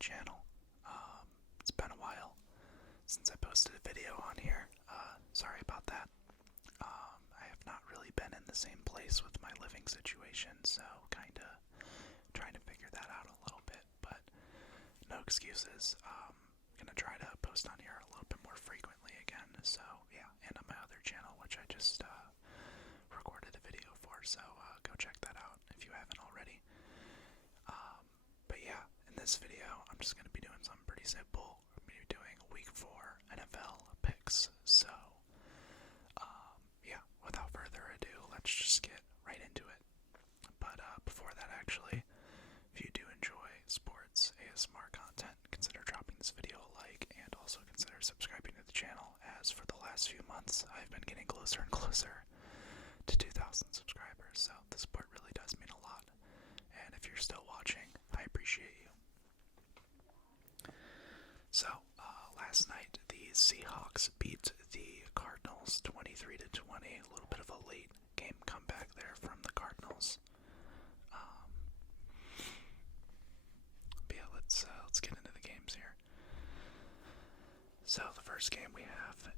channel. It's been a while since I posted a video on here. Sorry about that. I have not really been in the same place with my living situation, so kinda trying to figure that out a little bit, but no excuses. Gonna try to post on here a little bit more frequently again, so yeah, and on my other channel, which I just recorded a video for, so go check that out if you haven't already. But yeah, in this video, I'm just gonna be doing something pretty simple. I'm gonna be doing Week 4 NFL picks, so yeah, without further ado, let's just get right into it. But before that, actually, if you do enjoy sports ASMR content, consider dropping this video a like, and also consider subscribing to the channel, as for the last few months, I've been getting closer and closer to 2,000 subscribers, so the support really does mean a lot. And if you're still watching, I appreciate you. So, last night, the Seahawks beat the Cardinals 23-20, a little bit of a late game comeback there from the Cardinals. But yeah, let's get into the games here. So the first game we have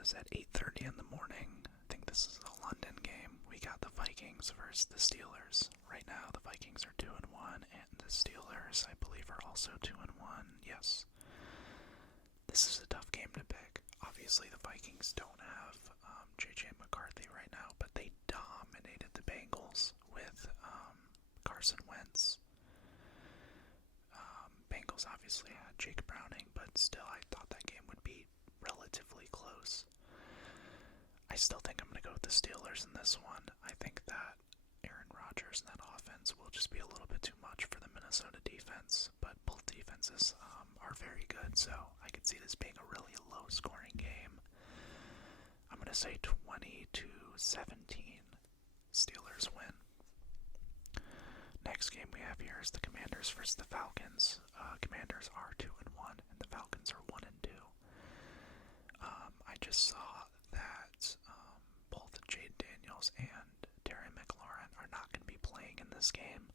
is at 8:30 in the morning. I think this is a London game. We got the Vikings versus the Steelers. Right now, the Vikings are 2-1, and the Steelers, I believe, are also 2-1. Yes. This is a tough game to pick. Obviously, the Vikings don't have J.J. McCarthy right now, but they dominated the Bengals with Carson Wentz. Bengals obviously had Jake Browning, but still, I thought that game would be relatively close. I still think I'm going to go with the Steelers in this one. I think that Aaron Rodgers and that offense will just be a little bit too much for the Minnesota defense, but both defenses are very good, so I could see this being a really low-scoring game. I'm going to say 20-17. Steelers win. Next game we have here is the Commanders versus the Falcons. Commanders are 2-1, and the Falcons are 1-2. I just saw that both Jade Daniels and Terry McLaurin are not going to be playing in this game.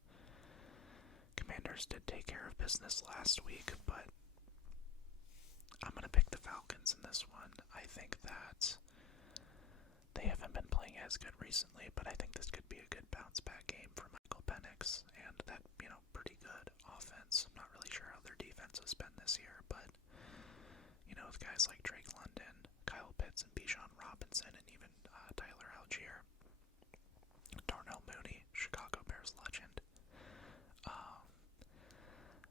Commanders did take care of business last week, but I'm going to pick the Falcons in this one. I think that they haven't been playing as good recently, but I think this could be a good bounce-back game for Michael Penix and that, pretty good offense. I'm not really sure how their defense has been this year, but, with guys like Drake London, Kyle Pitts, and Bijan Robinson, and even Tyler Algier, Darnell Mooney, Chicago Bears legend.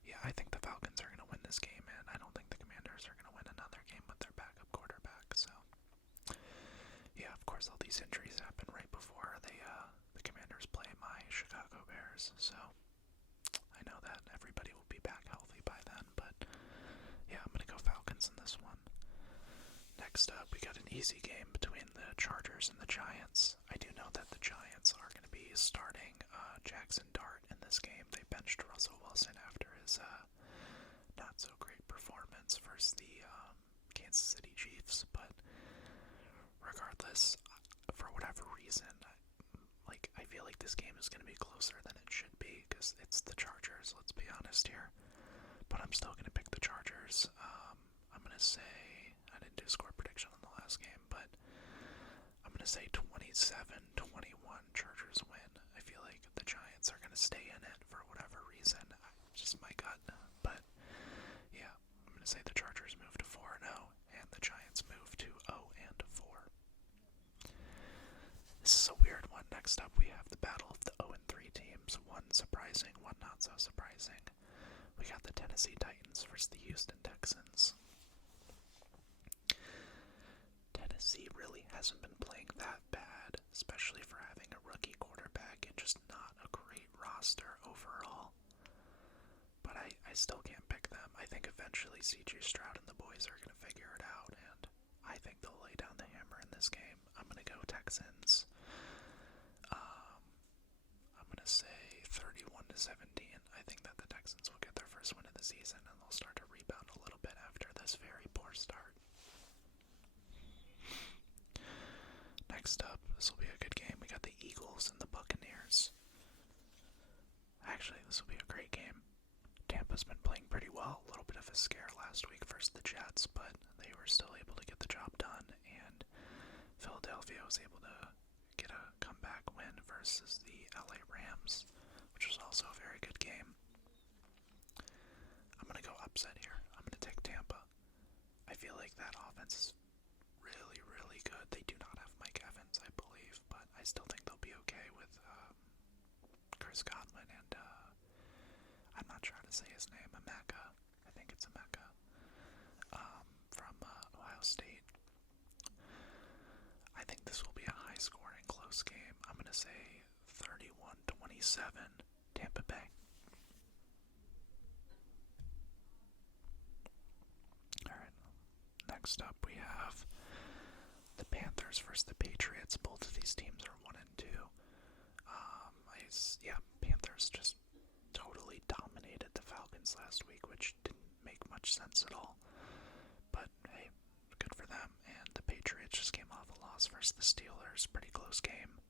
Yeah, I think the Falcons are going to win this game, and I don't think the Commanders are going to win another game with their backup quarterback, so yeah, of course, all these injuries happen right before the Commanders play my Chicago Bears, so I know that everybody will be back healthy by then, but yeah, I'm going to go Falcons in this one. Next up, we got an easy game between the Chargers and the Giants. I do know that the Giants are going to be starting Jackson Dart in this game. They benched Russell Wilson after his not-so-great performance versus the Kansas City Chiefs, but regardless, for whatever reason, I feel like this game is going to be closer than it should be, because it's the Chargers, let's be honest here. But I'm still going to pick the Chargers. I'm going to say, I didn't do a score prediction on the last game, but I'm going to say 27-21 Chargers win. I feel like the Giants are going to stay in it for whatever reason. Just my gut. But yeah, I'm going to say the Chargers move to 4-0 and the Giants move to 0-4. This is a weird one. Next up, we have the battle of the 0-3 teams. One surprising, one not so surprising. We got the Tennessee Titans versus the Houston Texans. Tennessee really hasn't been playing that bad, especially for having a rookie quarterback and just not a great roster overall. But I still can't pick them. I think eventually C.J. Stroud and the boys are going to figure it out, and I think they'll lay down the hammer in this game. I'm going to go Texans. I'm going to say 31-17. I think that the Texans will get their first win of the season, and they'll start to rebound a little bit after this very poor start. Next up, this will be a good game. We got the Eagles and the Buccaneers. Actually, this will be a great game. Tampa's been playing pretty well. a scare last week versus the Jets, but they were still able to get the job done, and Philadelphia was able to get a comeback win versus the LA Rams, which was also a very good game. I'm going to go upset here. I'm going to take Tampa. I feel like that offense is really, really good. They do not have Mike Evans, I believe, but I still think they'll be okay with Chris Godwin and I'm not sure how to say his name, Emeka. I think it's Emeka, from Ohio State. I think this will be a high-scoring, close game. I'm going to say 31-27, Tampa Bay. Alright, next up we have the Panthers versus the Patriots. Both of these teams are 1-2. Panthers just totally dominated the Falcons last week, which didn't make much sense at all. But hey, good for them. And the Patriots just came off a loss versus the Steelers. Pretty close game.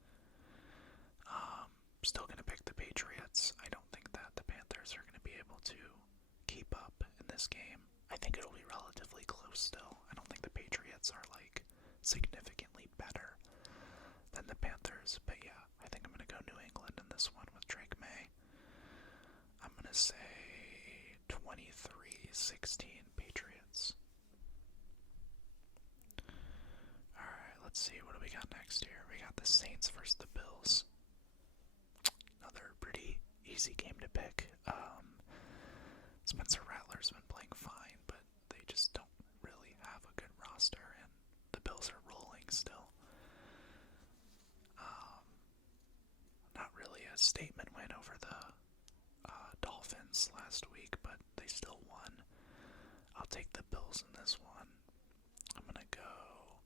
Still going to pick the Patriots. I don't think that the Panthers are going to be able to keep up in this game. I think it'll be relatively close still. I don't think the Patriots are like significantly better than the Panthers. But yeah, I think I'm going to go New England in this one with Drake May. I'm going to say 23-16 Patriots. Alright, let's see. What do we got next here? We got the Saints versus the Bills. Another pretty easy game to pick. Spencer Rattler's been playing fine, but they just don't really have a good roster, and the Bills are rolling still. Not really a statement win over the Dolphins last week, but they still won. I'll take the Bills in this one. I'm gonna go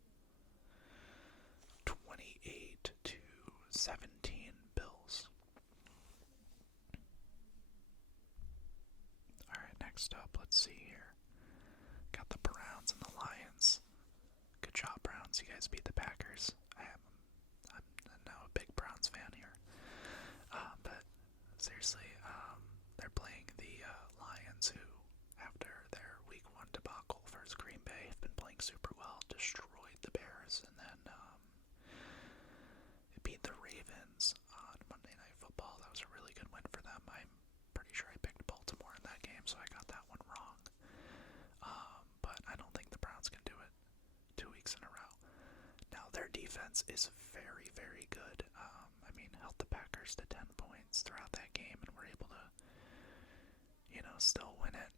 28-17 Bills. Alright, next up, let's see here. Got the Browns and the Lions. Good job, Browns. You guys beat the Packers. I'm now a big Browns fan here. But seriously, they're playing the Lions, who, after their Week 1 debacle versus Green Bay, have been playing super well, destroyed the Bears, and then they beat the Ravens on Monday Night Football. That was a really good win for them. I'm pretty sure I picked Baltimore in that game, so I got that one wrong. But I don't think the Browns can do it 2 weeks in a row. Now, their defense is very, very good. Held the Packers to 10 points throughout that game, and were able to, still win it,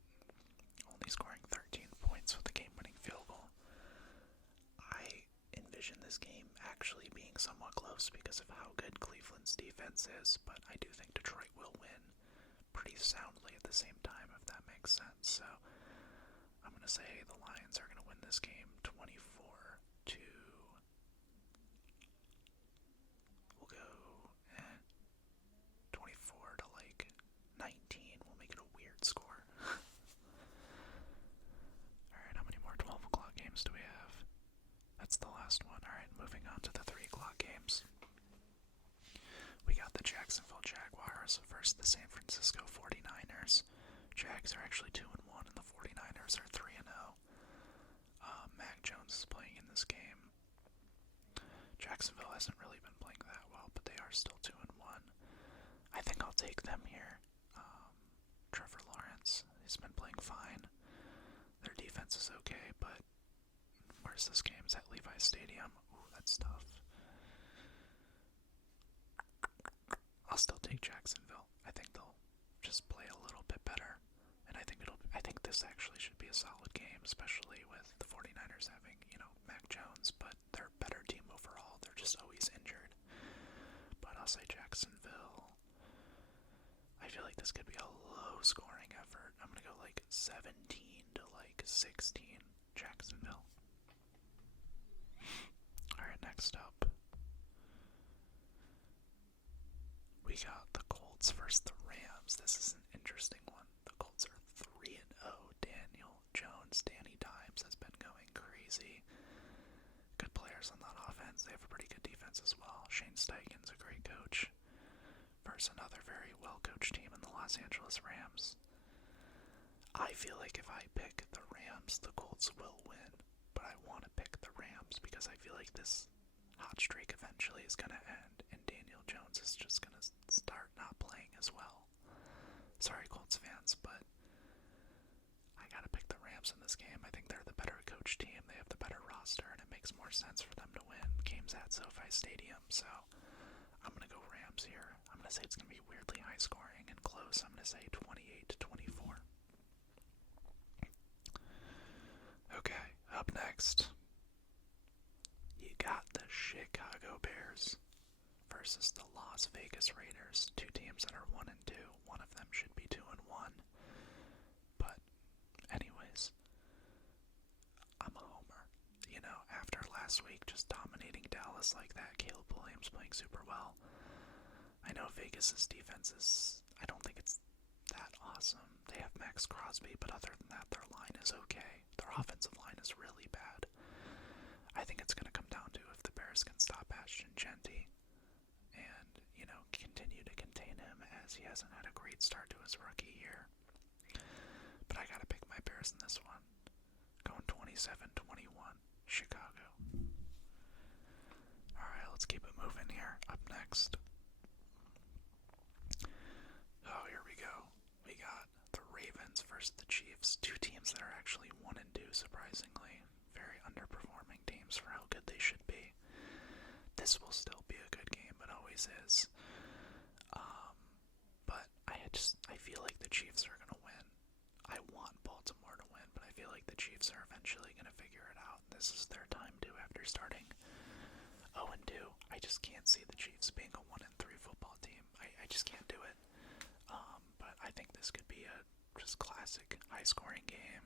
only scoring 13 points with the game-winning field goal. I envision this game actually being somewhat close because of how good Cleveland's defense is, but I do think Detroit will win pretty soundly at the same time, if that makes sense. So I'm going to say the Lions are going to win this game 24-. We'll go 24 to 19. We'll make it a weird score. Alright, how many more 12 o'clock games do we have? That's the last one. Alright, moving on to the 3 o'clock games. We got the Jacksonville Jaguars versus the San Francisco 49ers. Jags are actually 2-1, and the 49ers are 3-0. Mac Jones is playing in this game. Jacksonville hasn't really been playing that well, but they are still 2-1. I think I'll take them here. Trevor Lawrence, he's been playing fine. Their defense is okay, but where's this game? Is at Levi's Stadium? Ooh, that's tough. I'll still take Jacksonville. I think they'll just play a little bit better, and I think this actually should be a solid game, especially with the 49ers having, Mac Jones, but they're a better team overall. They're just always injured. But I'll say Jacksonville. I feel like this could be a low-scoring effort. I'm gonna go 17 to 16 Jacksonville. Alright, next up, we got the Colts versus the Rams. This is an interesting one. The Colts are 3-0. Daniel Jones, Danny Dimes has been going crazy. Good players on that offense. They have a pretty good defense as well. Shane Steichen's a great coach versus another very well-coached team in the Los Angeles Rams. I feel like if I pick the Rams, the Colts will win. But I want to pick the Rams because I feel like this hot streak eventually is going to end, and Daniel Jones is just going to start not playing as well. Sorry, Colts fans, but I got to pick the Rams in this game. I think they're the better coach team. They have the better roster, and it makes more sense for them to win. Game's at SoFi Stadium, so I'm going to go Rams here. I'm going to say it's going to be weirdly high scoring and close. I'm going to say 28-24. Okay, up next, you got the Chicago Bears versus the Las Vegas Raiders. Two teams that are 1-2. One of them should be 2-1. But anyways, I'm a homer. You know, after last week just dominating Dallas like that, Caleb Williams playing super well. I know Vegas' defense is, I don't think it's that awesome. They have Max Crosby, but other than that, their line is okay. Their offensive line is really bad. I think it's going to come down to if the Bears can stop Ashton Genty and, you know, continue to contain him, as he hasn't had a great start to his rookie year. But I got to pick my Bears in this one. Going 27-21, Chicago. Alright, let's keep it moving here. Up next. Oh, here we go. We got the Ravens versus the Chiefs. Two teams that are actually 1-2, surprisingly. Very underperforming teams for how good they should be. This will still be a good game, it always is. But I feel like the Chiefs are going to win. I want Baltimore to win, but I feel like the Chiefs are eventually going to figure it out. This is their time to after starting 0-2. I just can't see the Chiefs being a 1-3 football team. I just can't do it. But I think this could be a just classic high-scoring game.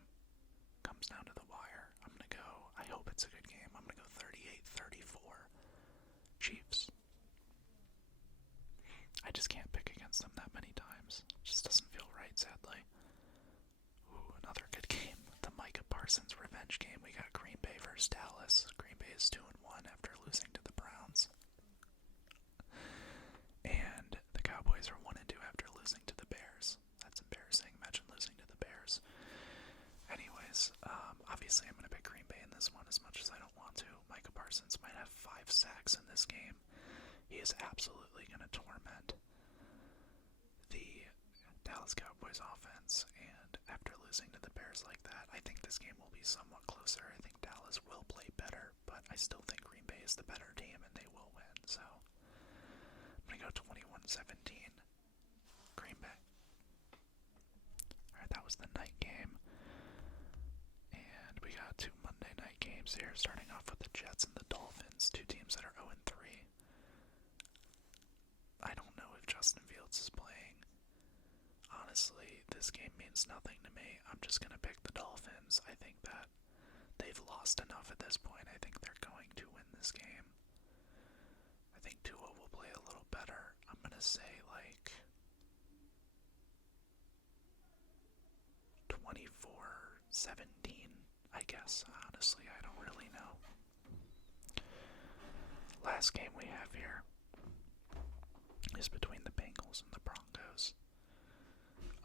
Comes down to the wire. I'm going to go, I hope it's a good game. I'm going to go 38-34 Chiefs. I just can't pick against them that many times. It just doesn't feel right, sadly. Ooh, another good game. The Micah Parsons revenge game. We got Green Bay versus Dallas. Green Bay is 2-1 after losing to the Browns. And the Cowboys are 1-2 after losing to the Bears. That's embarrassing. Imagine losing to the Bears. Anyways, obviously I'm going to pick Green Bay in this one as much as I don't want to. Micah Parsons might have 5 sacks in this game. He is absolutely going to torment the Dallas Cowboys offense, and after losing to the Bears like that, I think this game will be somewhat closer. I think Dallas will play better, but I still think Green Bay is the better team and they will win, so I'm going to go 21-17 Green Bay. Alright, that was the night game, and we got 2 Monday night games here, starting off with the Jets and the Dolphins, two teams that are 0-3. I don't know if Justin Fields is playing. Honestly, this game means nothing to me. I'm just going to pick the Dolphins. I think that they've lost enough at this point. I think they're going to win this game. I think Tua will play a little better. I'm going to say like 24-17, I guess. Honestly, I don't really know. Last game we have here is between the Bengals and the Broncos.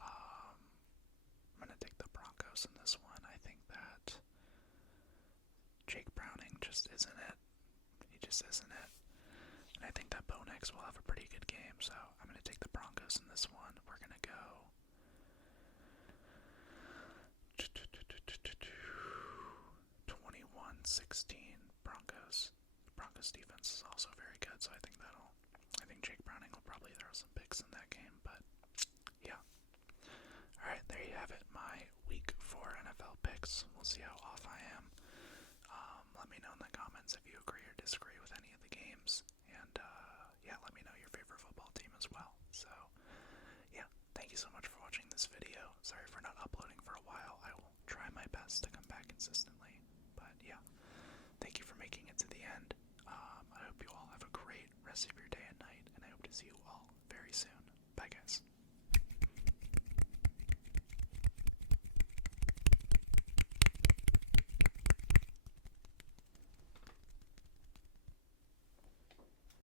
I'm going to take the Broncos in this one. I think that Jake Browning just isn't it. He just isn't it. And I think that Bo Nix will have a pretty good game, so I'm going to take the Broncos in this one. We're going to go 21-16 Broncos. The Broncos defense is also very good, so I think Jake Browning will probably throw some picks in that game, but yeah. Alright, there you have it, my week 4 NFL picks. We'll see how off I am. Let me know in the comments if you agree or disagree with any of the games, and yeah, let me know your favorite football team as well. So yeah, thank you so much for watching this video. Sorry for not uploading for a while. I will try my best to come back consistently, but yeah, thank you for making it to the end. I hope you all have a great rest of your day and night, and I hope to see you all